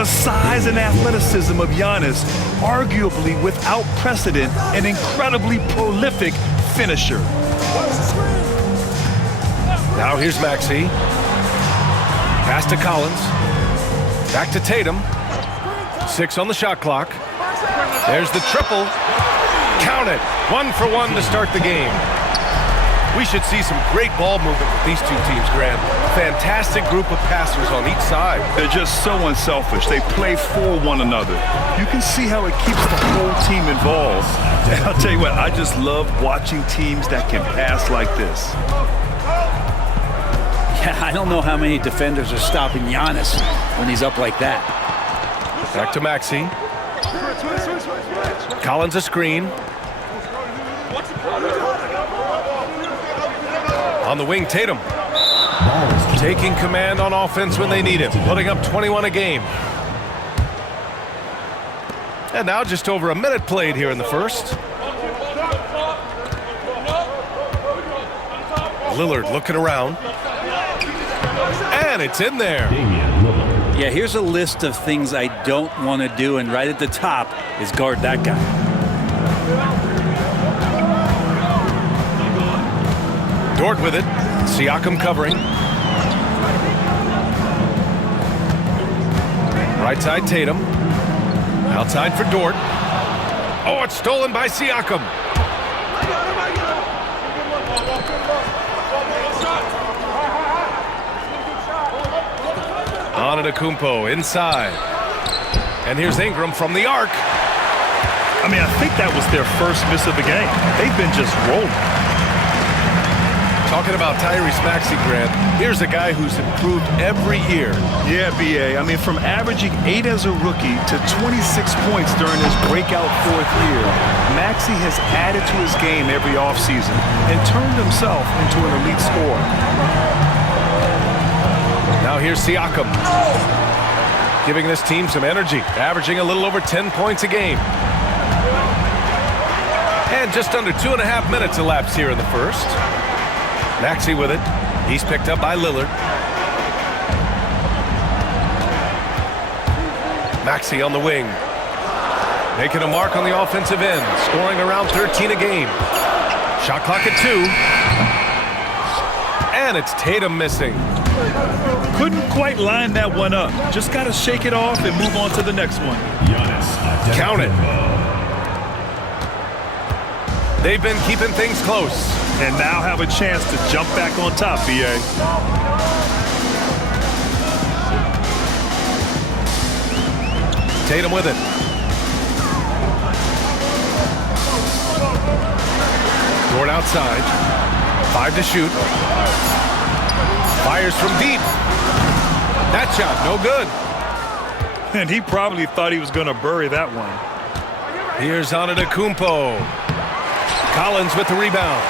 The size and athleticism of Giannis, arguably without precedent, an incredibly prolific finisher. Now here's Maxey. Pass to Collins. Back to Tatum. 6 on the shot clock. There's the triple. Count it. 1 for 1 to start the game. We should see some great ball movement with these two teams, Grant. Fantastic group of passers on each side. They're just so unselfish. They play for one another. You can see how it keeps the whole team involved. And I'll tell you what, I just love watching teams that can pass like this. Yeah, I don't know how many defenders are stopping Giannis when he's up like that. Back to Maxey. Collins a screen. On the wing, Tatum. Taking command on offense when they need it, putting up 21 a game. And now just over a minute played here in the first. Lillard looking around. And it's in there. Yeah, here's a list of things I don't want to do, and right at the top is guard that guy. Dort with it. Siakam covering. Right side, Tatum. Outside for Dort. Oh, it's stolen by Siakam. Antetokounmpo inside. And here's Ingram from the arc. I mean, I think that was their first miss of the game. They've been just rolling. Talking about Tyrese Maxey, Grant, here's a guy who's improved every year. Yeah, B.A. I mean, from averaging 8 as a rookie to 26 points during his breakout 4th year, Maxey has added to his game every offseason and turned himself into an elite scorer. Now here's Siakam, giving this team some energy, averaging a little over 10 points a game. And just under 2.5 minutes elapsed here in the first. Maxey with it. He's picked up by Lillard. Maxey on the wing. Making a mark on the offensive end. Scoring around 13 a game. Shot clock at 2. And it's Tatum missing. Couldn't quite line that one up. Just got to shake it off and move on to the next one. Count it. They've been keeping things close. And now have a chance to jump back on top, B.A. Tatum with it. Dort outside. 5 to shoot. Fires from deep. That shot, no good. And he probably thought he was going to bury that one. Here's Antetokounmpo. Collins with the rebound.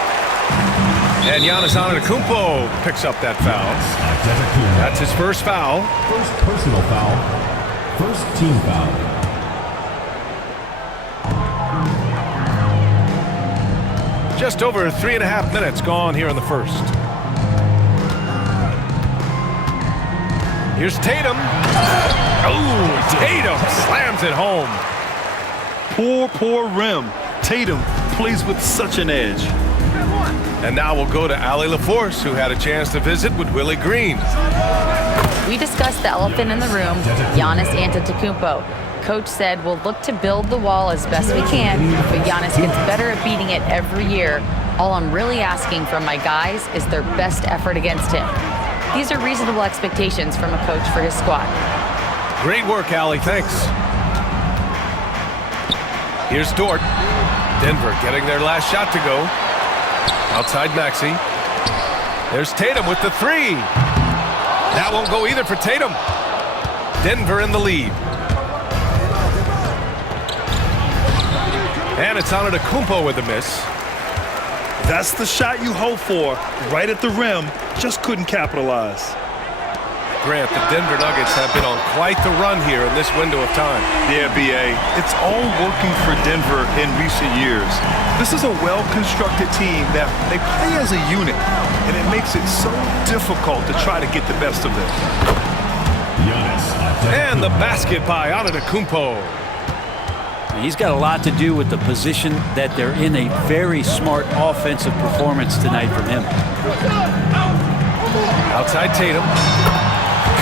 And Giannis Antetokounmpo picks up that foul. That's his first foul. First personal foul. First team foul. Just over 3.5 minutes gone here in the first. Here's Tatum. Oh, Tatum slams it home. Poor rim. Tatum plays with such an edge. And now we'll go to Allie LaForce, who had a chance to visit with Willie Green. We discussed the elephant in the room, Giannis Antetokounmpo. Coach said we'll look to build the wall as best we can, but Giannis gets better at beating it every year. All I'm really asking from my guys is their best effort against him. These are reasonable expectations from a coach for his squad. Great work, Allie. Thanks. Here's Dort. Denver getting their last shot to go. Outside Maxey. There's Tatum with the 3. That won't go either for Tatum. Denver in the lead. And it's Antetokounmpo with the miss. That's the shot you hope for, right at the rim. Just couldn't capitalize. Grant, the Denver Nuggets have been on quite the run here in this window of time. Yeah, B.A. It's all working for Denver in recent years. This is a well-constructed team that they play as a unit, and it makes it so difficult to try to get the best of them. Giannis And the basket by Antetokounmpo. He's got a lot to do with the position that they're in. A very smart offensive performance tonight from him. Outside Tatum.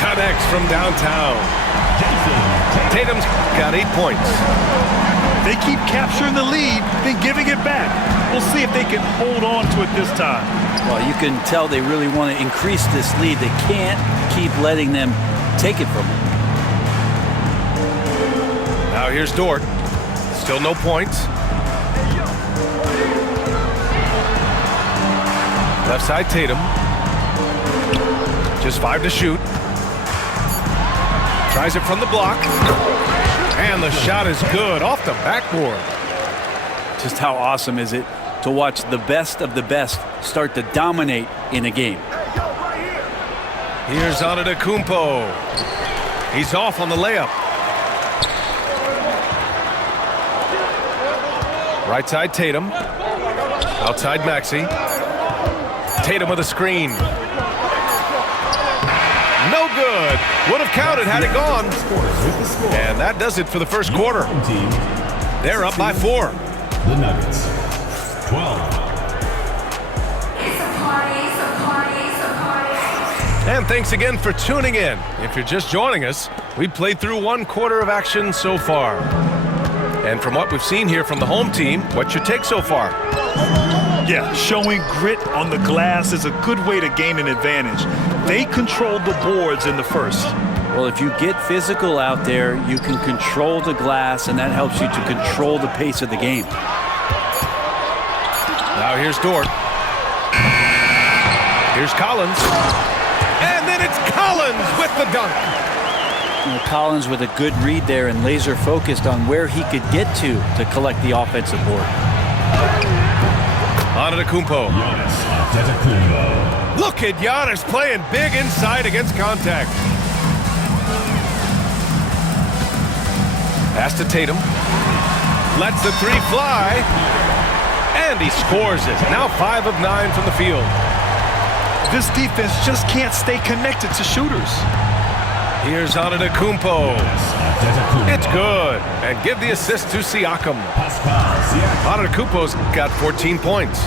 Connects from downtown. Tatum's got 8 points. They keep capturing the lead, then giving it back. We'll see if they can hold on to it this time. Well, you can tell they really want to increase this lead. They can't keep letting them take it from them. Now here's Dort. Still no points. Left side Tatum. Just 5 to shoot. Tries it from the block. And the shot is good off the backboard. Just how awesome is it to watch the best of the best start to dominate in a game. Here's Antetokounmpo. He's off on the layup. Right side Tatum. Outside Maxey. Tatum with a screen. No good. Would have counted had it gone. And that does it for the first quarter. They're up by 4. The Nuggets, 12. And thanks again for tuning in. If you're just joining us, we played through 1 quarter of action so far. And from what we've seen here from the home team, what's your take so far? Yeah, showing grit on the glass is a good way to gain an advantage. They controlled the boards in the first. Well, if you get physical out there, you can control the glass, and that helps you to control the pace of the game. Now here's Dort. Here's Collins. And then it's Collins with the dunk. You know, Collins with a good read there and laser focused on where he could get to collect the offensive board. Antetokounmpo. Look at Giannis playing big inside against contact. Pass to Tatum. Lets the 3 fly. And he scores it. Now 5 of 9 from the field. This defense just can't stay connected to shooters. Here's Antetokounmpo. It's good. And give the assist to Siakam. Antetokounmpo's got 14 points.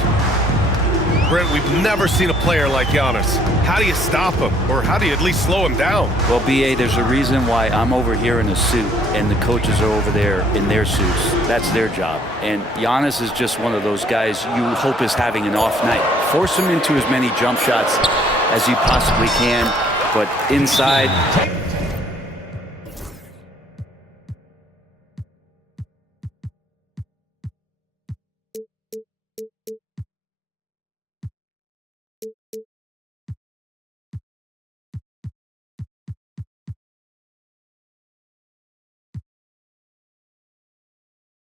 Brent, we've never seen a player like Giannis. How do you stop him? Or how do you at least slow him down? Well, B.A., there's a reason why I'm over here in a suit and the coaches are over there in their suits. That's their job. And Giannis is just one of those guys you hope is having an off night. Force him into as many jump shots as you possibly can, but inside...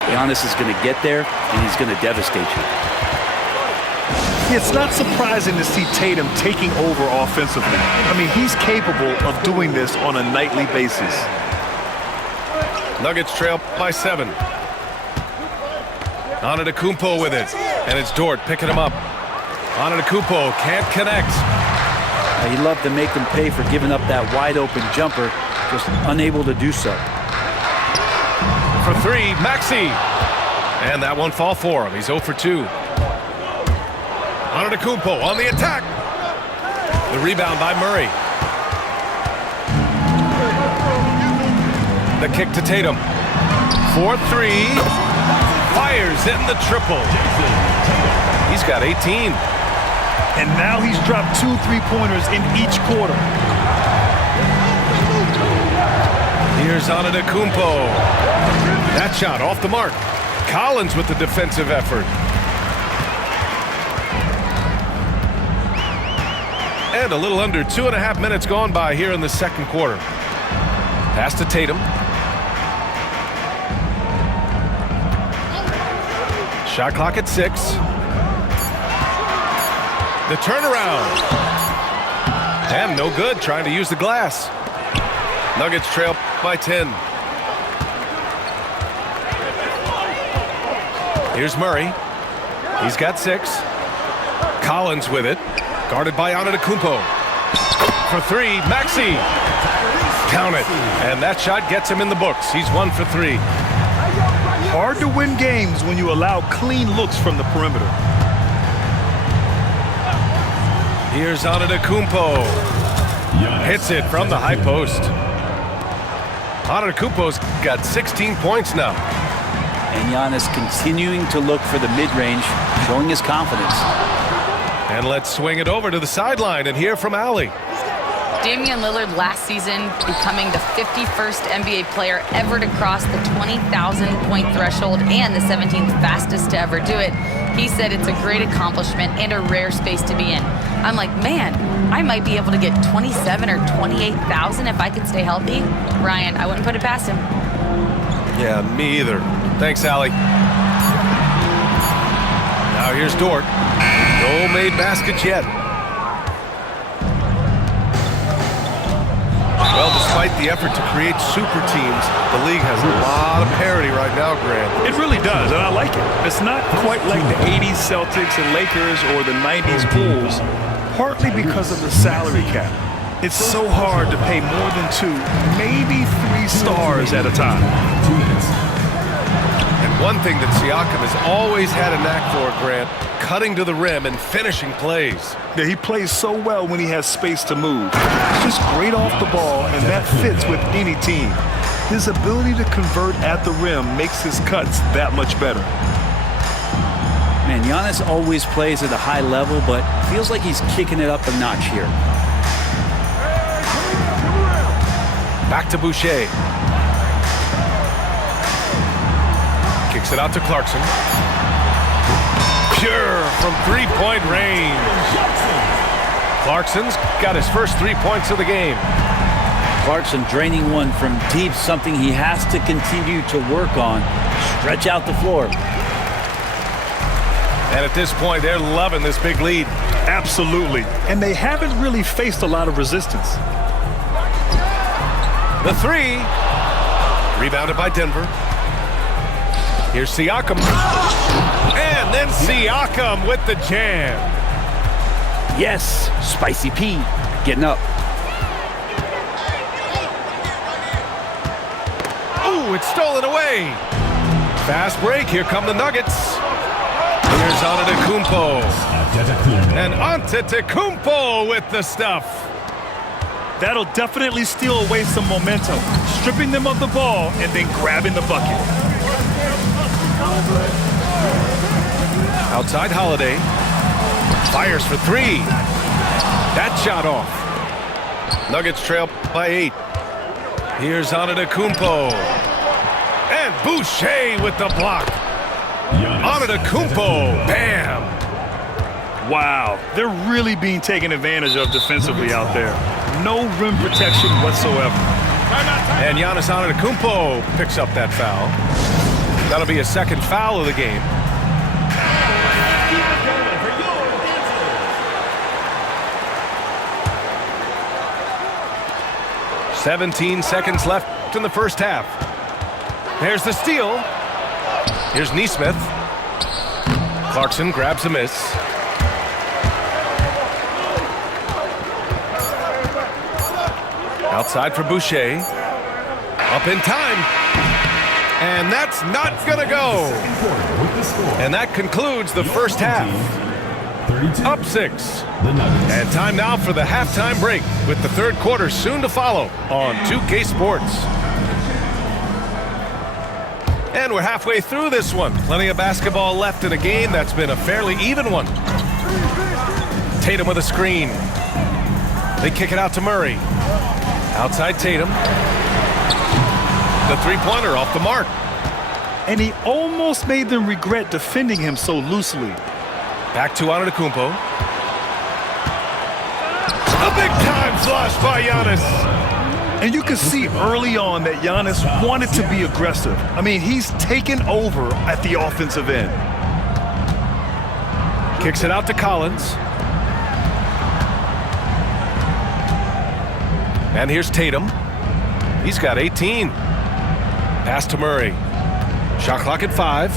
Giannis is going to get there, and he's going to devastate you. It's not surprising to see Tatum taking over offensively. I mean, he's capable of doing this on a nightly basis. Nuggets trail by 7. Antetokounmpo with it, and it's Dort picking him up. Antetokounmpo can't connect. He loved to make them pay for giving up that wide-open jumper, just unable to do so. For 3, Maxey. And that won't fall for him. He's 0 for 2. Antetokounmpo on the attack. The rebound by Murray. The kick to Tatum. 4-3. Fires in the triple. He's got 18. And now he's dropped 2 3-pointers in each quarter. Here's Antetokounmpo. That shot off the mark. Collins with the defensive effort. And a little under 2.5 minutes gone by here in the second quarter. Pass to Tatum. Shot clock at 6. The turnaround. And no good, trying to use the glass. Nuggets trail by 10. Here's Murray. He's got 6. Collins with it. Guarded by Antetokounmpo. For 3, Maxey. Count it. And that shot gets him in the books. He's 1 for 3. Hard to win games when you allow clean looks from the perimeter. Here's Antetokounmpo. Hits it from the high post. Antetokounmpo's got 16 points now. And Giannis continuing to look for the mid-range, showing his confidence. And let's swing it over to the sideline and hear from Allie. Damian Lillard last season becoming the 51st NBA player ever to cross the 20,000-point threshold and the 17th fastest to ever do it. He said it's a great accomplishment and a rare space to be in. I'm like, man, I might be able to get 27 or 28,000 if I could stay healthy. Ryan, I wouldn't put it past him. Yeah, me either. Thanks, Allie. Now here's Dort. No made baskets yet. Well, despite the effort to create super teams, the league has a lot of parity right now, Grant. It really does, and I like it. It's not quite like the 80s Celtics and Lakers or the 90s Bulls, partly because of the salary cap. It's so hard to pay more than 2, maybe 3 stars at a time. And one thing that Siakam has always had a knack for, Grant, cutting to the rim and finishing plays. Yeah, he plays so well when he has space to move. He's just great off the ball, and that fits with any team. His ability to convert at the rim makes his cuts that much better. Man, Giannis always plays at a high level, but feels like he's kicking it up a notch here. Back to Boucher. Kicks it out to Clarkson. Pure from three-point range. Clarkson's got his first 3 points of the game. Clarkson draining one from deep, something he has to continue to work on. Stretch out the floor. And at this point, they're loving this big lead. Absolutely. And they haven't really faced a lot of resistance. The 3. Rebounded by Denver. Here's Siakam. And then Siakam with the jam. Yes, Spicy P getting up. Ooh, it's stolen away. Fast break. Here come the Nuggets. Here's Antetokounmpo. And Antetokounmpo with the stuff. That'll definitely steal away some momentum, stripping them of the ball and then grabbing the bucket. Outside Holiday. Fires for 3. That shot off. Nuggets trail by 8. Here's Antetokounmpo. And Boucher with the block. Antetokounmpo. Bam. Wow, they're really being taken advantage of defensively out there. No rim protection whatsoever. And Giannis Antetokounmpo picks up that foul. That'll be a second foul of the game. "17 seconds left in the first half. There's the steal. Here's Nesmith. Clarkson grabs a miss. Outside for Boucher. Up in time. And that's not going to go. And that concludes the first half. Up 6. And time now for the halftime break with the third quarter soon to follow on 2K Sports. And we're halfway through this one. Plenty of basketball left in a game that's been a fairly even one. Tatum with a screen. They kick it out to Murray. Outside Tatum. The three-pointer off the mark. And he almost made them regret defending him so loosely. Back to Antetokounmpo. A big-time flush by Giannis. And you could see early on that Giannis wanted to be aggressive. I mean, he's taken over at the offensive end. Kicks it out to Collins. And here's Tatum. He's got 18. Pass to Murray. Shot clock at 5.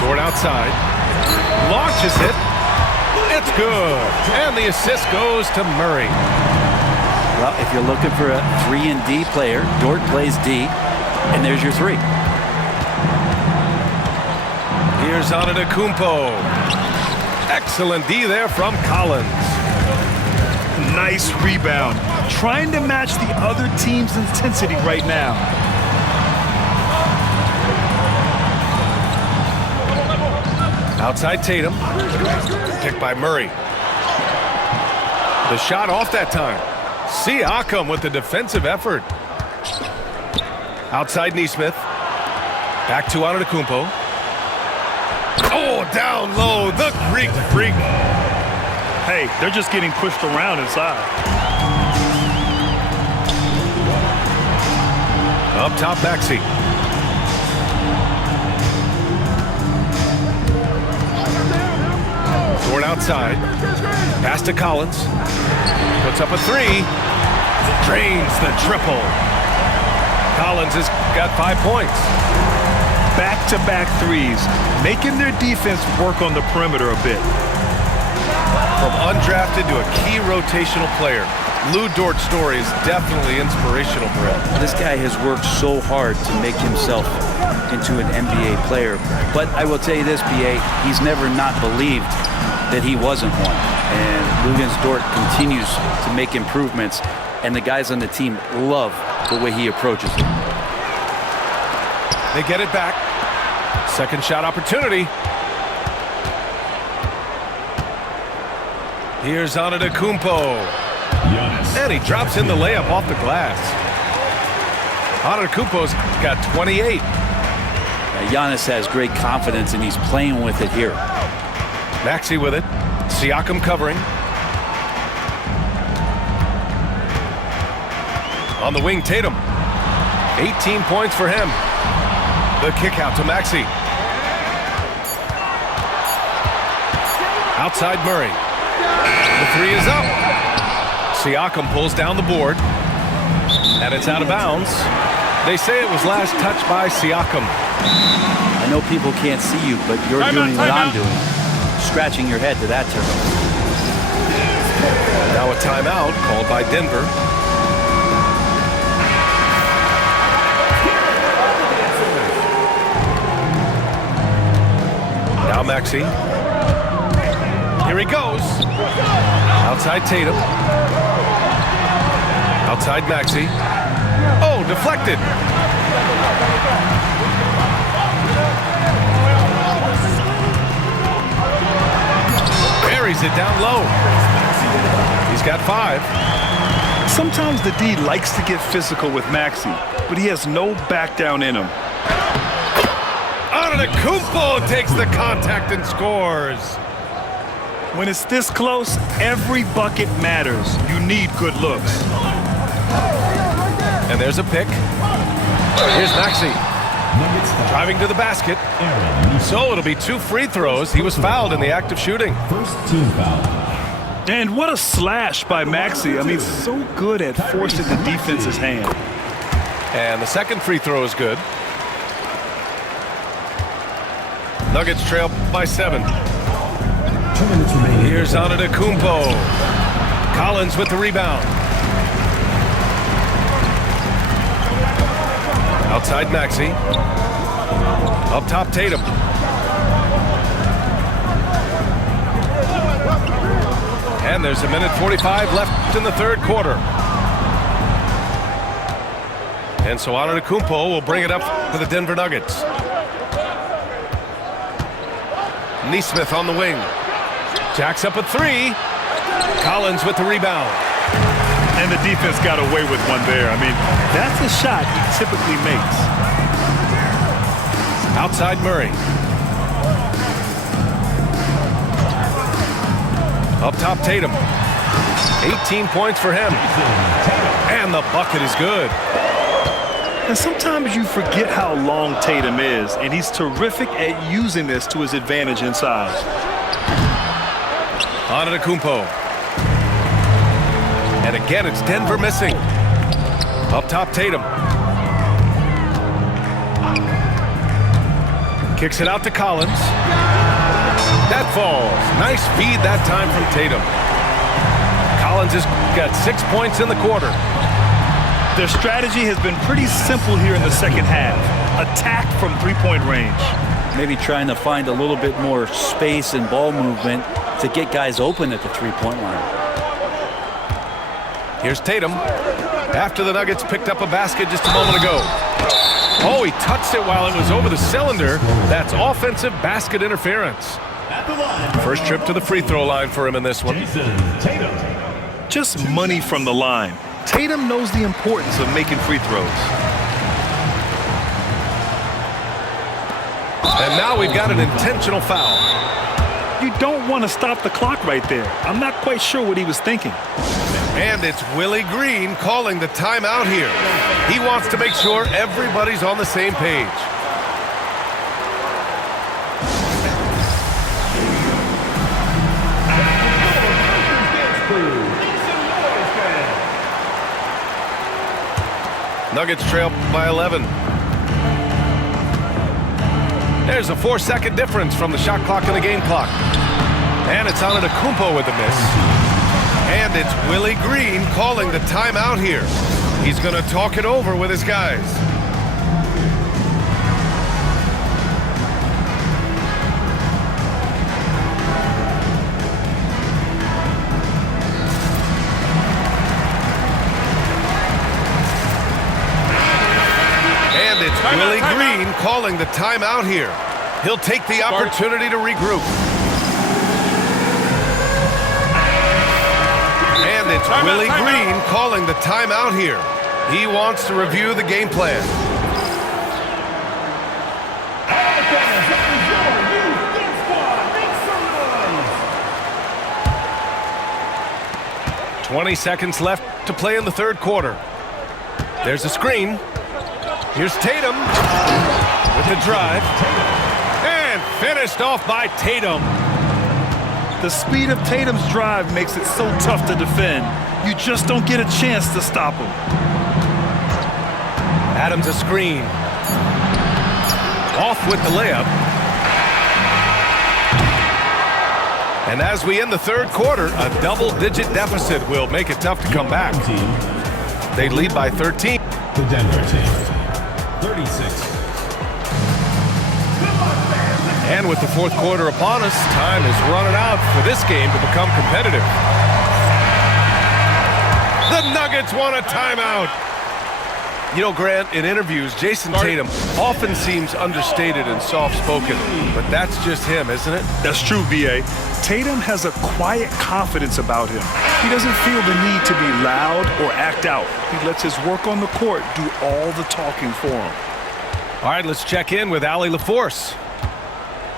Dort outside. Launches it. It's good. And the assist goes to Murray. Well, if you're looking for a 3 and D player, Dort plays D, and there's your 3. Here's Antetokounmpo. Excellent D there from Collins. Nice rebound. Trying to match the other team's intensity right now. Outside Tatum. Picked by Murray. The shot off that time. Siakam with the defensive effort. Outside Nesmith. Back to Antetokounmpo. Oh, down low, the Greek freak. Hey, they're just getting pushed around inside. Up top, Maxey. Dort outside. Pass to Collins. Puts up a 3. Drains the triple. Collins has got 5 points. Back-to-back threes, making their defense work on the perimeter a bit. From undrafted to a key rotational player, Lou Dort's story is definitely inspirational, Brett. This guy has worked so hard to make himself into an NBA player. But I will tell you this, BA, he's never not believed that he wasn't one. And Luguentz Dort continues to make improvements, and the guys on the team love the way he approaches it. They get it back. Second shot opportunity. Here's Antetokounmpo. And he drops in the layup off the glass. Antetokounmpo's got 28. Giannis has great confidence, and he's playing with it here. Maxey with it. Siakam covering. On the wing, Tatum. 18 points for him. The kick out to Maxey. Outside Murray. The 3 is up. Siakam pulls down the board. And it's out of bounds. They say it was last touched by Siakam. I know people can't see you, but you're doing what I'm doing. Scratching your head to that term. Now a timeout called by Denver. Now Maxey. Here he goes. Outside Tatum. Outside Maxey. Oh, deflected. Buries it down low. He's got 5. Sometimes the D likes to get physical with Maxey, but he has no back down in him. Antetokounmpo takes the contact and scores. When it's this close, every bucket matters. You need good looks. And there's a pick. Here's Maxey. Driving to the basket. So it'll be 2 free throws. He was fouled in the act of shooting. First team foul. And what a slash by Maxey. I mean, so good at forcing the defense's hand. And the second free throw is good. Nuggets trail by 7. 2 minutes remaining. Here's Antetokounmpo. Collins with the rebound. Outside Maxey. Up top Tatum. And there's a minute 45 left in the third quarter. And so Antetokounmpo will bring it up for the Denver Nuggets. Nesmith on the wing. Jacks up a 3. Collins with the rebound. And the defense got away with one there. I mean, that's a shot he typically makes. Outside Murray. Up top Tatum. 18 points for him. And the bucket is good. And sometimes you forget how long Tatum is, and he's terrific at using this to his advantage inside. Antetokounmpo. And again, it's Denver missing. Up top, Tatum. Kicks it out to Collins. That falls. Nice feed that time from Tatum. Collins has got 6 points in the quarter. Their strategy has been pretty simple here in the second half. Attack from three-point range. Maybe trying to find a little bit more space and ball movement to get guys open at the three-point line. Here's Tatum. After the Nuggets picked up a basket just a moment ago. Oh, he touched it while it was over the cylinder. That's offensive basket interference. First trip to the free throw line for him in this one. Just money from the line. Tatum knows the importance of making free throws. And now we've got an intentional foul. You don't want to stop the clock right there. I'm not quite sure what he was thinking. And it's Willie Green calling the timeout here. He wants to make sure everybody's on the same page. Nuggets trail by 11. There's a 4-second difference from the shot clock and the game clock. And it's on Antetokounmpo with a miss. And it's Willie Green calling the timeout here. He's going to talk it over with his guys. And it's Willie Green calling the timeout here. He'll take the opportunity to regroup. And it's Willie Green calling the timeout here. He wants to review the game plan. "20 seconds left to play in the third quarter. There's a screen. Here's Tatum with the drive. And finished off by Tatum. The speed of Tatum's drive makes it so tough to defend. You just don't get a chance to stop him. Adams a screen. Off with the layup. And as we end the third quarter, a double-digit deficit will make it tough to come back. They lead by 13. The Denver team, 36. And with the fourth quarter upon us, time is running out for this game to become competitive. The Nuggets want a timeout. You know, Grant, in interviews, Jason Tatum often seems understated and soft-spoken, but that's just him, isn't it? That's true, B.A. Tatum has a quiet confidence about him. He doesn't feel the need to be loud or act out. He lets his work on the court do all the talking for him. All right, let's check in with Allie LaForce.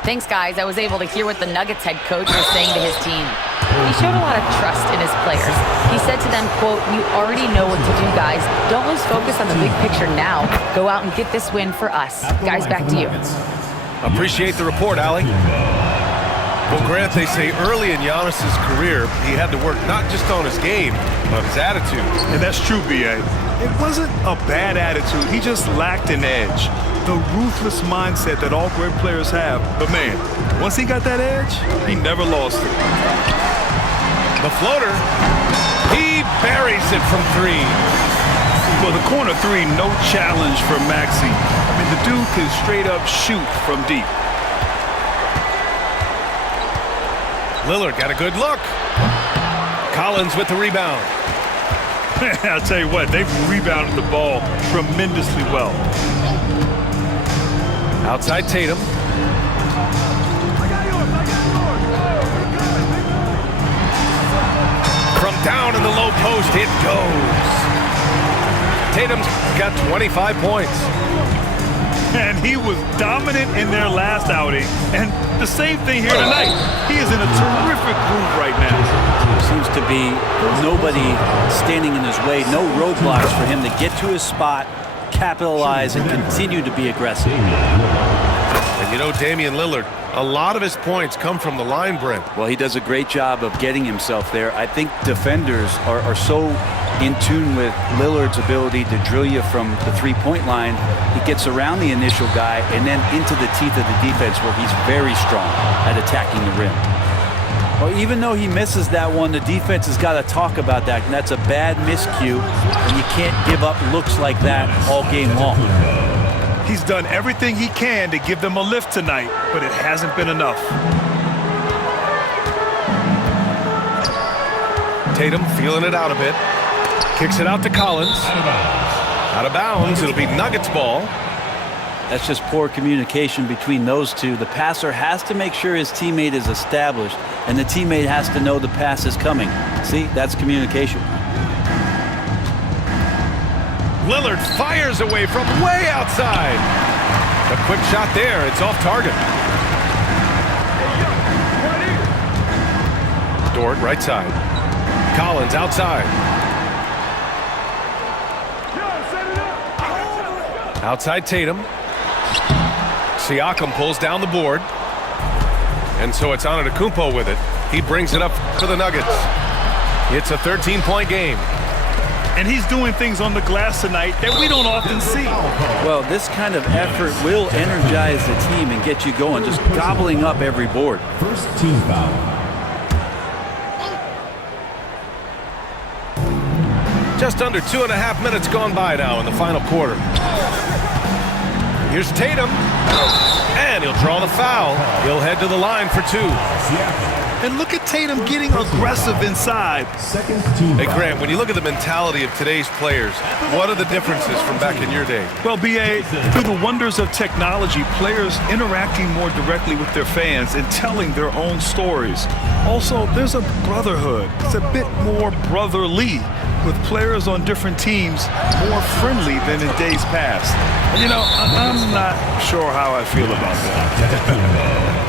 Thanks, guys. I was able to hear what the Nuggets head coach was saying to his team. He showed a lot of trust in his players. He said to them, quote, "You already know what to do, guys. Don't lose focus on the big picture now. Go out and get this win for us." Guys, back to you. Appreciate the report, Allie. Well, Grant, they say early in Giannis's career, he had to work not just on his game, but his attitude. And that's true, B.A. It wasn't a bad attitude. He just lacked an edge. The ruthless mindset that all great players have. But, man, once he got that edge, he never lost it. The floater. He buries it from three. Well, the corner three, no challenge for Maxey. I mean, the dude can straight up shoot from deep. Lillard got a good look. Collins with the rebound. I'll tell you what, they've rebounded the ball tremendously well. Outside Tatum. From down in the low post, it goes. Tatum's got 25 points. And he was dominant in their last outing. And the same thing here tonight. He is in a terrific groove right now. Seems to be nobody standing in his way, no roadblocks for him to get to his spot, capitalize, and continue to be aggressive. And you know, Damian Lillard, a lot of his points come from the line, Brent. Well, he does a great job of getting himself there. I think defenders are so in tune with Lillard's ability to drill you from the three-point line. He gets around the initial guy and then into the teeth of the defense where he's very strong at attacking the rim. Well, even though he misses that one, the defense has got to talk about that, and that's a bad miscue, and you can't give up looks like that all game long. He's done everything he can to give them a lift tonight, but it hasn't been enough. Tatum feeling it out a bit. Kicks it out to Collins. Out of bounds. It'll be Nuggets ball. That's just poor communication between those two. The passer has to make sure his teammate is established, and the teammate has to know the pass is coming. See, that's communication. Lillard fires away from way outside. A quick shot there. It's off target. Dort, right side. Collins outside. Outside Tatum. Siakam pulls down the board. And so it's Antetokounmpo with it. He brings it up for the Nuggets. It's a 13-point game. And he's doing things on the glass tonight that we don't often see. Well, this kind of effort will energize the team and get you going, just gobbling up every board. First team foul. Just under 2.5 minutes gone by now in the final quarter. Here's Tatum. And he'll draw the foul. He'll head to the line for two. And look at Tatum getting aggressive inside. Second team Hey, foul. Grant, when you look at the mentality of today's players, what are the differences from back in your day? Well, B.A., through the wonders of technology, players interacting more directly with their fans and telling their own stories. Also, there's a brotherhood. It's a bit more brotherly, with players on different teams more friendly than in days past. And, you know, I'm not sure how I feel about that.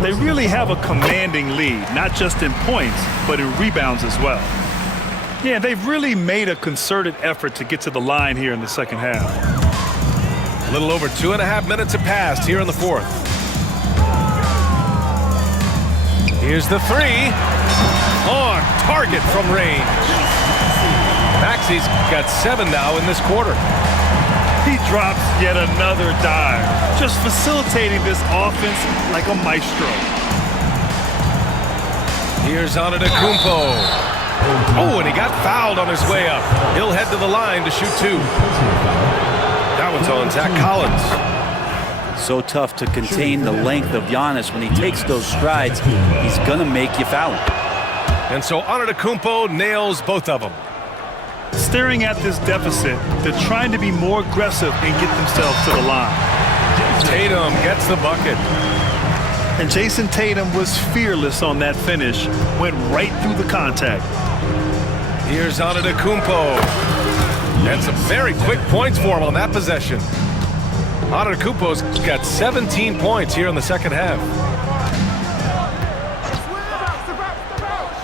They really have a commanding lead, not just in points, but in rebounds as well. Yeah, they've really made a concerted effort to get to the line here in the second half. A little over 2.5 minutes have passed here in the fourth. Here's the three. On target from range. Maxi's got 7 now in this quarter. He drops yet another dive, just facilitating this offense like a maestro. Here's Antetokounmpo. Oh, and he got fouled on his way up. He'll head to the line to shoot 2. That one's on Zach Collins. So tough to contain the length of Giannis. When he takes those strides, he's going to make you foul him. And so Antetokounmpo nails both of them. Staring at this deficit, they're trying to be more aggressive and get themselves to the line. Tatum gets the bucket. And Jason Tatum was fearless on that finish, went right through the contact. Here's Antetokounmpo. And some very quick points for him on that possession. Antetokounmpo's got 17 points here in the second half.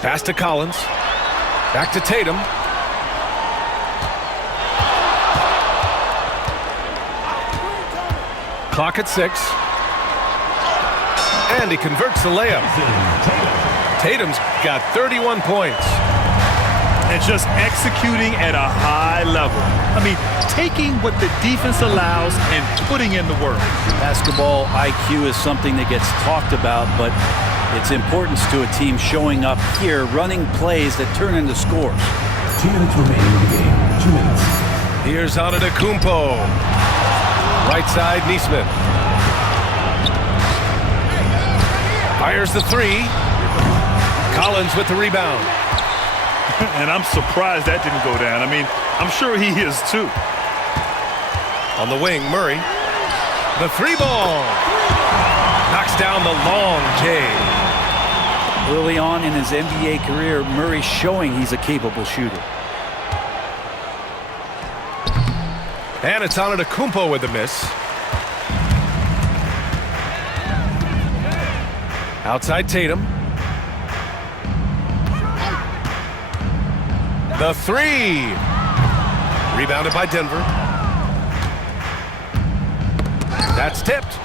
Pass to Collins. Back to Tatum. Clock at 6. And he converts the layup. Tatum's got 31 points. And just executing at a high level. I mean, taking what the defense allows and putting in the work. Basketball IQ is something that gets talked about, but its importance to a team showing up here, running plays that turn into scores. 2 minutes remaining in the game. 2 minutes. Here's Antetokounmpo. Right side, Neesmith. Fires the 3. Collins with the rebound. And I'm surprised that didn't go down. I mean, I'm sure he is too. On the wing, Murray. The 3 ball. Knocks down the long J. Early on in his NBA career, Murray showing he's a capable shooter. And it's Antetokounmpo with the miss. Outside Tatum. The 3. Rebounded by Denver. That's tipped.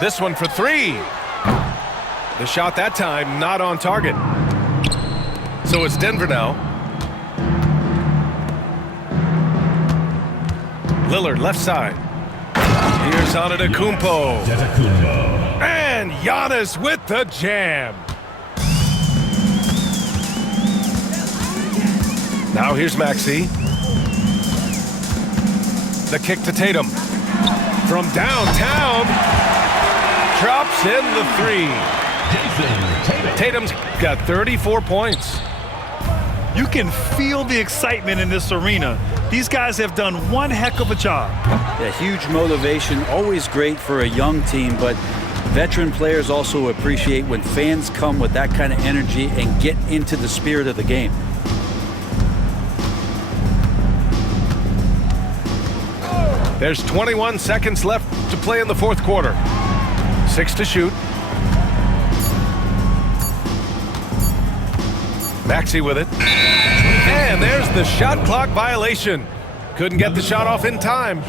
This one for 3. The shot that time not on target. So it's Denver now. Lillard left side. Here's Antetokounmpo. And Giannis with the jam. Now here's Maxey. The kick to Tatum. From downtown. Drops in the three. Tatum's got 34 points. You can feel the excitement in this arena. These guys have done one heck of a job. Yeah, huge motivation, always great for a young team, but veteran players also appreciate when fans come with that kind of energy and get into the spirit of the game. There's 21 seconds left to play in the fourth quarter. 6 to shoot. Maxey with it. And there's the shot clock violation. Couldn't get the shot off in time.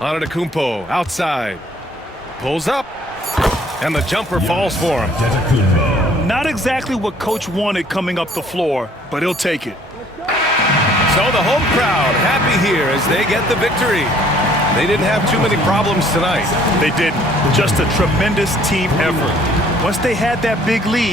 Antetokounmpo outside. Pulls up. And the jumper falls for him. Not exactly what coach wanted coming up the floor, but he'll take it. So the home crowd happy here as they get the victory. They didn't have too many problems tonight. They didn't. Just a tremendous team effort. Once they had that big lead,